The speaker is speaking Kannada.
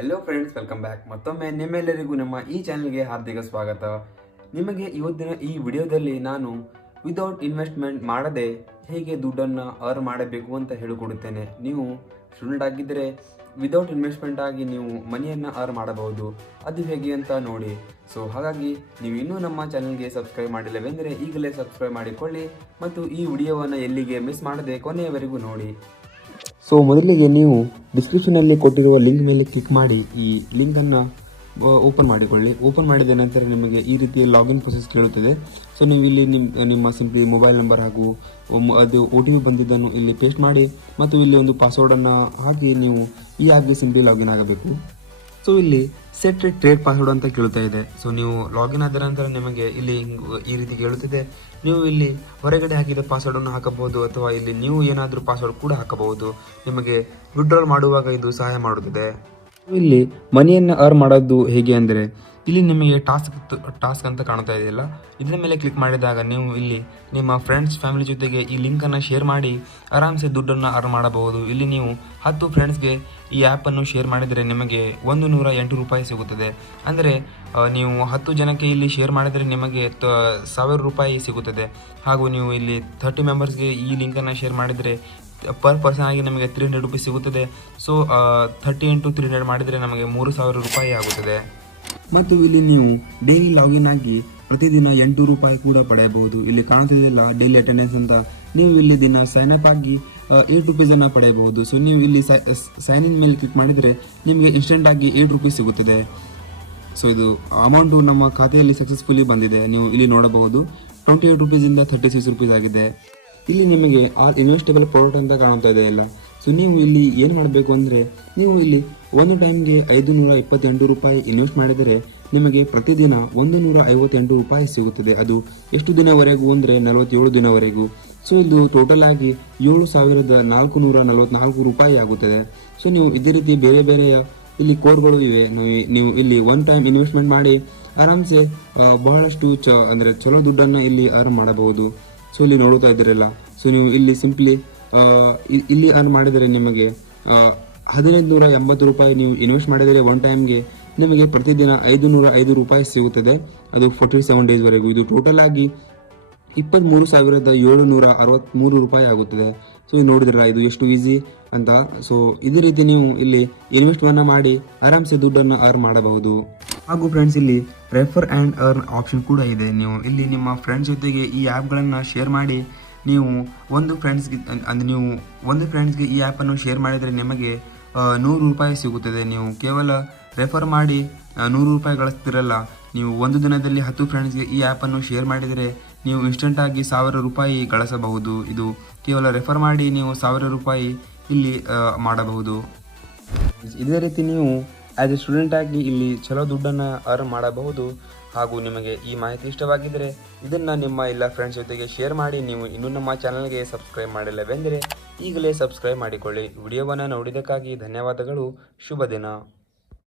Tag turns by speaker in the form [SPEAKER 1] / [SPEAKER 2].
[SPEAKER 1] ಹೆಲೋ ಫ್ರೆಂಡ್ಸ್ ವೆಲ್ಕಮ್ ಬ್ಯಾಕ್ ಮತ್ತೊಮ್ಮೆ ನಿಮ್ಮೆಲ್ಲರಿಗೂ ನಮ್ಮ ಈ ಚಾನಲ್ಗೆ ಹಾರ್ದಿಕ ಸ್ವಾಗತ. ನಿಮಗೆ ಇವತ್ತಿನ ಈ ವಿಡಿಯೋದಲ್ಲಿ ನಾನು ವಿದೌಟ್ ಇನ್ವೆಸ್ಟ್ಮೆಂಟ್ ಮಾಡದೆ ಹೇಗೆ ದುಡ್ಡನ್ನು ಅರ್ನ್ ಮಾಡಬೇಕು ಅಂತ ಹೇಳಿಕೊಡುತ್ತೇನೆ. ನೀವು ಸ್ಟೂಡೆಂಟ್ ಆಗಿದ್ದರೆ ವಿದೌಟ್ ಇನ್ವೆಸ್ಟ್ಮೆಂಟ್ ಆಗಿ ನೀವು ಮನಿಯನ್ನು ಅರ್ನ್ ಮಾಡಬಹುದು. ಅದು ಹೇಗೆ ಅಂತ ನೋಡಿ. ಸೊ ಹಾಗಾಗಿ ನೀವು ಇನ್ನೂ ನಮ್ಮ ಚಾನಲ್ಗೆ ಸಬ್ಸ್ಕ್ರೈಬ್ ಮಾಡಿಲ್ಲವೆಂದರೆ ಈಗಲೇ ಸಬ್ಸ್ಕ್ರೈಬ್ ಮಾಡಿಕೊಳ್ಳಿ ಮತ್ತು ಈ ವಿಡಿಯೋವನ್ನು ಎಲ್ಲಿಗೆ ಮಿಸ್ ಮಾಡದೆ ಕೊನೆಯವರೆಗೂ ನೋಡಿ. ಸೊ ಮೊದಲಿಗೆ ನೀವು ಡಿಸ್ಕ್ರಿಪ್ಷನಲ್ಲಿ ಕೊಟ್ಟಿರುವ ಲಿಂಕ್ ಮೇಲೆ ಕ್ಲಿಕ್ ಮಾಡಿ. ಈ ಲಿಂಕನ್ನು ಓಪನ್ ಮಾಡಿಕೊಳ್ಳಿ. ಓಪನ್ ಮಾಡಿದ ನಂತರ ನಿಮಗೆ ಈ ರೀತಿಯ ಲಾಗಿನ್ ಪ್ರೊಸೆಸ್ ಕೇಳುತ್ತದೆ. ಸೊ ನೀವು ಇಲ್ಲಿ ನಿಮ್ಮ ನಿಮ್ಮ ಸಿಂಪ್ಲಿ ಮೊಬೈಲ್ ನಂಬರ್ ಹಾಗೂ ಅದು ಒ ಟಿ ಪಿ ಬಂದಿದ್ದನ್ನು ಇಲ್ಲಿ ಪೇಸ್ಟ್ ಮಾಡಿ ಮತ್ತು ಇಲ್ಲಿ ಒಂದು ಪಾಸ್ವರ್ಡನ್ನು ಹಾಕಿ ನೀವು ಈ ಆ್ಯಪ್ಗೆ ಸಿಂಪ್ಲಿ ಲಾಗಿನ್ ಆಗಬೇಕು. ಸೊ ಇಲ್ಲಿ ಸೆಟ್ ಟ್ರೇಡ್ ಪಾಸ್ವರ್ಡ್ ಅಂತ ಕೇಳ್ತಾ ಇದೆ. ಸೊ ನೀವು ಲಾಗಿನ್ ಆದ ನಂತರ ನಿಮಗೆ ಇಲ್ಲಿ ಈ ರೀತಿ ಕೇಳುತ್ತಿದೆ. ನೀವು ಇಲ್ಲಿ ಹೊರಗಡೆ ಹಾಕಿದ ಪಾಸ್ವರ್ಡ್ ಅನ್ನು ಹಾಕಬಹುದು ಅಥವಾ ಇಲ್ಲಿ ನೀವು ಏನಾದರೂ ಪಾಸ್ವರ್ಡ್ ಕೂಡ ಹಾಕಬಹುದು. ನಿಮಗೆ ವಿಡ್ರಾಲ್ ಮಾಡುವಾಗ ಇದು ಸಹಾಯ ಮಾಡುತ್ತದೆ. ಇಲ್ಲಿ ಮನಿಯನ್ನು ಅರ್ನ್ ಮಾಡೋದು ಹೇಗೆ ಅಂದರೆ, ಇಲ್ಲಿ ನಿಮಗೆ ಟಾಸ್ಕ್ ಟಾಸ್ಕ್ ಅಂತ ಕಾಣ್ತಾ ಇದೆಯಲ್ಲ? ಇದರ ಮೇಲೆ ಕ್ಲಿಕ್ ಮಾಡಿದಾಗ ನೀವು ಇಲ್ಲಿ ನಿಮ್ಮ ಫ್ರೆಂಡ್ಸ್ ಫ್ಯಾಮಿಲಿ ಜೊತೆಗೆ ಈ ಲಿಂಕನ್ನು ಶೇರ್ ಮಾಡಿ, ಆರಾಮ್ಸೆ ದುಡ್ಡನ್ನು ಅರ್ನ್ ಮಾಡಬಹುದು. ಇಲ್ಲಿ ನೀವು ಹತ್ತು ಫ್ರೆಂಡ್ಸ್ಗೆ ಈ ಆ್ಯಪನ್ನು ಶೇರ್ ಮಾಡಿದರೆ ನಿಮಗೆ ಒಂದು ನೂರ ಎಂಟು ರೂಪಾಯಿ ಸಿಗುತ್ತದೆ. ಅಂದರೆ ನೀವು ಹತ್ತು ಜನಕ್ಕೆ ಇಲ್ಲಿ ಶೇರ್ ಮಾಡಿದರೆ ನಿಮಗೆ ಸಾವಿರ ರೂಪಾಯಿ ಸಿಗುತ್ತದೆ. ಹಾಗೂ ನೀವು ಇಲ್ಲಿ ಥರ್ಟಿ ಮೆಂಬರ್ಸ್ಗೆ ಈ ಲಿಂಕನ್ನು ಶೇರ್ ಮಾಡಿದರೆ ಪರ್ ಪರ್ಸನ್ ಆಗಿ ನಮಗೆ ತ್ರೀ ಹಂಡ್ರೆಡ್ ರುಪೀಸ್ ಸಿಗುತ್ತದೆ. So thirty into three hundred ಮಾಡಿದರೆ ನಮಗೆ ಮೂರು ಸಾವಿರ ರೂಪಾಯಿ ಆಗುತ್ತದೆ. ಮತ್ತು ಇಲ್ಲಿ ನೀವು ಡೈಲಿ ಲಾಗಿನ್ ಆಗಿ ಪ್ರತಿದಿನ ಎಂಟು ರೂಪಾಯಿ ಕೂಡ ಪಡೆಯಬಹುದು. ಇಲ್ಲಿ ಕಾಣುತ್ತಿದೆಯಲ್ಲ ಡೈಲಿ ಅಟೆಂಡೆನ್ಸ್ ಅಂತ. ನೀವು ಇಲ್ಲಿ ದಿನ ಸೈನ್ ಅಪ್ ಆಗಿ ಏಟ್ ರುಪೀಸ್ ಅನ್ನ ಪಡೆಯಬಹುದು. ಸೊ ನೀವು ಇಲ್ಲಿ ಸೈನ್ ಇನ್ ಮೇಲೆ ಕ್ಲಿಕ್ ಮಾಡಿದರೆ ನಿಮಗೆ ಇನ್ಸ್ಟೆಂಟ್ ಆಗಿ ಏಟ್ ರುಪೀಸ್ ಸಿಗುತ್ತದೆ. ಸೊ ಇದು ಅಮೌಂಟು ನಮ್ಮ ಖಾತೆಯಲ್ಲಿ ಸಕ್ಸಸ್ಫುಲಿ ಬಂದಿದೆ. ನೀವು ಇಲ್ಲಿ ನೋಡಬಹುದು. ಟ್ವೆಂಟಿ ಏಟ್ ರುಪೀಸಿಂದ ಥರ್ಟಿ ಸಿಕ್ಸ್ ರುಪೀಸ್ ಆಗಿದೆ. ಇಲ್ಲಿ ನಿಮಗೆ ಆಲ್ ಇನ್ವೆಸ್ಟೇಬಲ್ ಪ್ರಾಡಕ್ಟ್ ಅಂತ ಕಾಣ್ತಾ ಇದೆ ಎಲ್ಲ ಸೊ ನೀವು ಇಲ್ಲಿ ಏನು ಮಾಡಬೇಕು ಅಂದರೆ, ನೀವು ಇಲ್ಲಿ ಒಂದು ಟೈಮ್ಗೆ ಐದು ನೂರ ಇಪ್ಪತ್ತೆಂಟು ರೂಪಾಯಿ ಇನ್ವೆಸ್ಟ್ ಮಾಡಿದರೆ, ನಿಮಗೆ ಪ್ರತಿದಿನ ಒಂದು ನೂರ ಐವತ್ತೆಂಟು ರೂಪಾಯಿ ಸಿಗುತ್ತದೆ. ಅದು ಎಷ್ಟು ದಿನವರೆಗೂ ಅಂದರೆ ನಲವತ್ತೇಳು ದಿನವರೆಗೂ. ಸೊ ಇದು ಟೋಟಲ್ ಆಗಿ ಏಳು ಸಾವಿರದ ನಾಲ್ಕು ನೂರ ನಲವತ್ನಾಲ್ಕು ರೂಪಾಯಿ ಆಗುತ್ತದೆ. ಸೊ ನೀವು ಇದೇ ರೀತಿ ಬೇರೆ ಬೇರೆ ಇಲ್ಲಿ ಕೋರ್ಗಳು ಇವೆ. ನೀವು- ಇಲ್ಲಿ ಒನ್ ಟೈಮ್ ಇನ್ವೆಸ್ಟ್ಮೆಂಟ್ ಮಾಡಿ, ಆರಾಮ್ಸೆ ಬಹಳಷ್ಟು ಚ, ಅಂದರೆ ಚಲೋ ದುಡ್ಡನ್ನು ಇಲ್ಲಿ ಅರ್ನ್ ಮಾಡಬಹುದು. ಸೊ ಇಲ್ಲಿ ನೋಡ್ತಾ ಇದ್ದೀರಲ್ಲ. ಸೊ ನೀವು ಇಲ್ಲಿ ಸಿಂಪ್ಲಿ ಇಲ್ಲಿ ಅರ್ನ್ ಮಾಡಿದರೆ ನಿಮಗೆ ಹದಿನೈದು ನೂರ ಎಂಬತ್ತು ರೂಪಾಯಿ ನೀವು ಇನ್ವೆಸ್ಟ್ ಮಾಡಿದರೆ ಒನ್ ಟೈಮ್ಗೆ ನಿಮಗೆ ಪ್ರತಿದಿನ ಐದು ನೂರ ಐದು ರೂಪಾಯಿ ಸಿಗುತ್ತದೆ. ಅದು ಫೋರ್ಟಿ ಸೆವೆನ್ ಡೇಸ್ವರೆಗೂ ಇದು ಟೋಟಲ್ ಆಗಿ ಇಪ್ಪತ್ತ್ಮೂರು ಸಾವಿರದ ಏಳುನೂರ ಅರವತ್ತ್ಮೂರು ರೂಪಾಯಿ ಆಗುತ್ತದೆ. ಸೊ ಇದು ನೋಡಿದ್ರಲ್ಲ, ಇದು ಎಷ್ಟು ಈಸಿ ಅಂತ. ಸೊ ಇದೇ ರೀತಿ ನೀವು ಇಲ್ಲಿ ಇನ್ವೆಸ್ಟ್ಮೆಂಟ್ ಮಾಡಿ ಆರಾಮ್ಸೆ ದುಡ್ಡನ್ನು ಅರ್ನ್ ಮಾಡಬಹುದು. ಹಾಗೂ ಫ್ರೆಂಡ್ಸ್ ಇಲ್ಲಿ ರೆಫರ್ ಆ್ಯಂಡ್ ಅರ್ನ್ ಆಪ್ಷನ್ ಕೂಡ ಇದೆ. ನೀವು ಇಲ್ಲಿ ನಿಮ್ಮ ಫ್ರೆಂಡ್ಸ್ ಜೊತೆಗೆ ಈ ಆ್ಯಪ್ಗಳನ್ನು ಶೇರ್ ಮಾಡಿ, ನೀವು ಒಂದು ಫ್ರೆಂಡ್ಸ್ಗೆ ಅಂದರೆ ನೀವು ಒಂದು ಫ್ರೆಂಡ್ಸ್ಗೆ ಈ ಆ್ಯಪನ್ನು ಶೇರ್ ಮಾಡಿದರೆ ನಿಮಗೆ ನೂರು ರೂಪಾಯಿ ಸಿಗುತ್ತದೆ. ನೀವು ಕೇವಲ ರೆಫರ್ ಮಾಡಿ ನೂರು ರೂಪಾಯಿ ಗಳಿಸ್ತಿರಲ್ಲ. ನೀವು ಒಂದು ದಿನದಲ್ಲಿ ಹತ್ತು ಫ್ರೆಂಡ್ಸ್ಗೆ ಈ ಆ್ಯಪನ್ನು ಶೇರ್ ಮಾಡಿದರೆ ನೀವು ಇನ್ಸ್ಟೆಂಟಾಗಿ ಸಾವಿರ ರೂಪಾಯಿ ಗಳಿಸಬಹುದು. ಇದು ಕೇವಲ ರೆಫರ್ ಮಾಡಿ ನೀವು ಸಾವಿರ ರೂಪಾಯಿ ಇಲ್ಲಿ ಮಾಡಬಹುದು. ಇದೇ ರೀತಿ ನೀವು ಆ್ಯಸ್ ಎ ಸ್ಟೂಡೆಂಟ್ ಆಗಿ ಇಲ್ಲಿ ಚಲೋ ದುಡ್ಡನ್ನು ಅರ್ನ್ ಮಾಡಬಹುದು ಹಾಗೂ ನಿಮಗೆ ಈ ಮಾಹಿತಿ ಇಷ್ಟವಾಗಿದ್ದರೆ ಇದನ್ನು ನಿಮ್ಮ ಎಲ್ಲ ಫ್ರೆಂಡ್ಸ್ ಜೊತೆಗೆ ಶೇರ್ ಮಾಡಿ ನೀವು ಇನ್ನೂ ನಮ್ಮ ಚಾನಲ್ಗೆ ಸಬ್ಸ್ಕ್ರೈಬ್ ಮಾಡಿಲ್ಲವೆಂದರೆ ಈಗಲೇ ಸಬ್ಸ್ಕ್ರೈಬ್ ಮಾಡಿಕೊಳ್ಳಿ. ವಿಡಿಯೋವನ್ನು ನೋಡಿದ್ದಕ್ಕಾಗಿ ಧನ್ಯವಾದಗಳು. ಶುಭ ದಿನ.